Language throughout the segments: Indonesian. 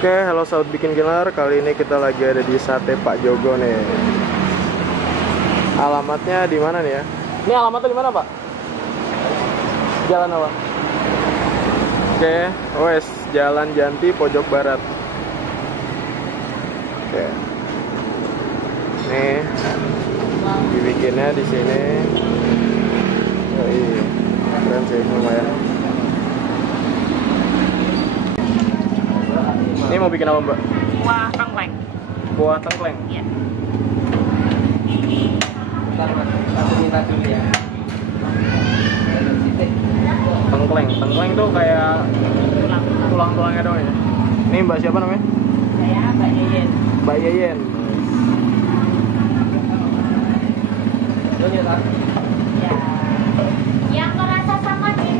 Oke, halo sahabat bikin killer. Kali ini kita lagi ada di Sate Pak Jogo nih. Alamatnya di mana nih ya? Ini alamatnya di mana, Pak? Jalan apa? Oke, wes Jalan Janti pojok barat. Oke. Nih, dibikinnya di sini. Iya, keren sih, lumayan. Ini mau bikin apa, Mbak? Kuah tengkleng. Kuah tengkleng. Iya. Aku minta dulu ya. Tengkleng tuh kayak tulang-tulangnya doang ya. Ini Mbak siapa namanya? Saya Mbak Yeyen. Mbak Yeyen. Ya. Yang merasa sama sih.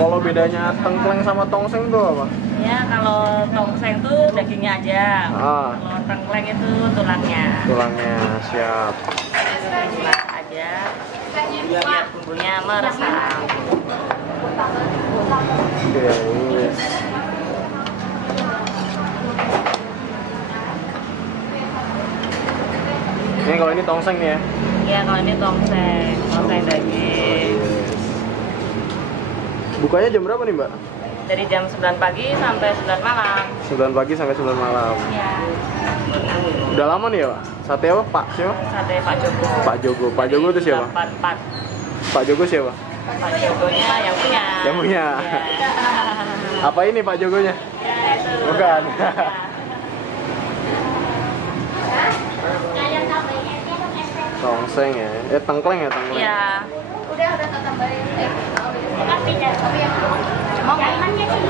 Kalau bedanya tengkleng sama tongseng tuh apa? Ya, kalau tongseng tuh dagingnya aja. Ah. Kalau tengkleng itu tulangnya. Tulangnya, siap. Tulang aja. Biar bumbunya meresap. Oke, yes. Ini kalau ini tongseng nih ya? Ya, kalau ini tongseng daging. Bukanya jam berapa nih, Mbak? Dari jam 9 pagi sampai 9 malam. 9 pagi sampai 9 malam. Iya. Udah lama nih ya, Pak? Sate apa? Pak siapa? Sate Pak Jogo. Pak Jogo. Pak Jogo itu siapa? 84. Pak Jogo siapa? Pak Jogonya yang punya. Yang punya. Ya. Apa ini Pak Jogonya? Ya, itu. Bukan. Tongseng ya? Tengkleng ya, tengkleng? Iya. Udah tak tambahin. Tapi yang jangannya sih.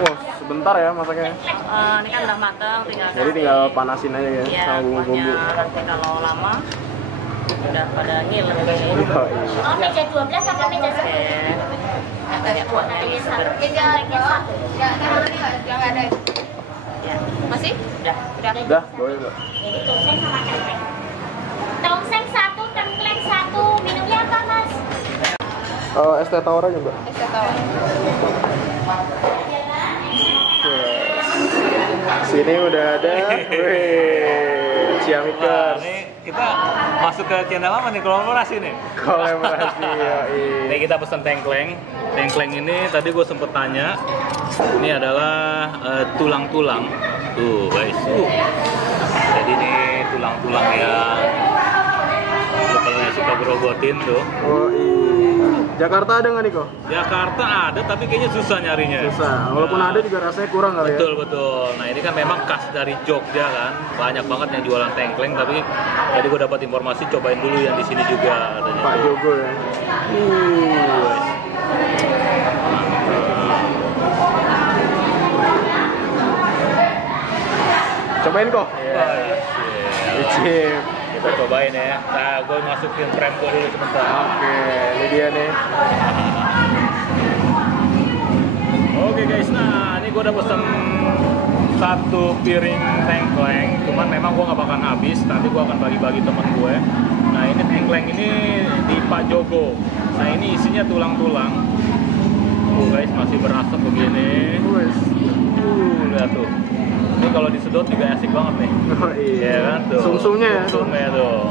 Wah, sebentar ya masaknya. Ini kan udah matang, Jadi tinggal panasin aja ya, ya, sama bumbu-bumbu. nanti kalau lama udah pada ngiler nih. Oh, iya. Oh, meja 12 sama meja 1. Oke. Katanya kuahnya ini seger. Meja 1. Yang ada. Ya. Masih? Udah. Udah, boleh, Mbak. Ini tongseng sama tengkleng. Tongseng 1, tengkleng 1. Minumnya apa, Mas? Es teh tawar aja, Mbak. Es teh tawar. Sini udah ada, wih, Ciamikers. Ini kita masuk ke channel apa nih, kolaborasi nih? Kolaborasi, yoi. Ini kita pesan tengkleng. Tengkleng ini tadi gue sempet tanya, ini adalah tulang-tulang. Tuh guys, jadi ini tulang-tulang yang kalau yang suka gerogotin tuh. Oh iya. Jakarta ada nggak nih kok? Jakarta ada, tapi kayaknya susah nyarinya. Susah. Walaupun ada juga rasanya kurang kali ya. Betul. Nah ini kan memang khas dari Jogja kan, banyak banget yang jualan tengkleng. Tapi tadi gue dapat informasi cobain dulu yang di sini juga katanya. Pak Jogo ya. Cobain kok. Icip. Kita cobain ya. Nah, gue masukin frame gue dulu sebentar. Oke, ini dia nih. Oke guys, nah ini gue udah pesen 1 piring tengkleng. Cuman memang gue nggak bakal habis. Nanti gue akan bagi-bagi teman gue. Nah ini tengkleng ini di Pak Jogo. Nah ini isinya tulang-tulang. Guys, masih berasap begini. Lihat tuh. Ini kalau disedot juga asik banget nih. Oh iya. Ya kan tuh. Sumsumnya ya. Sumsumnya tuh.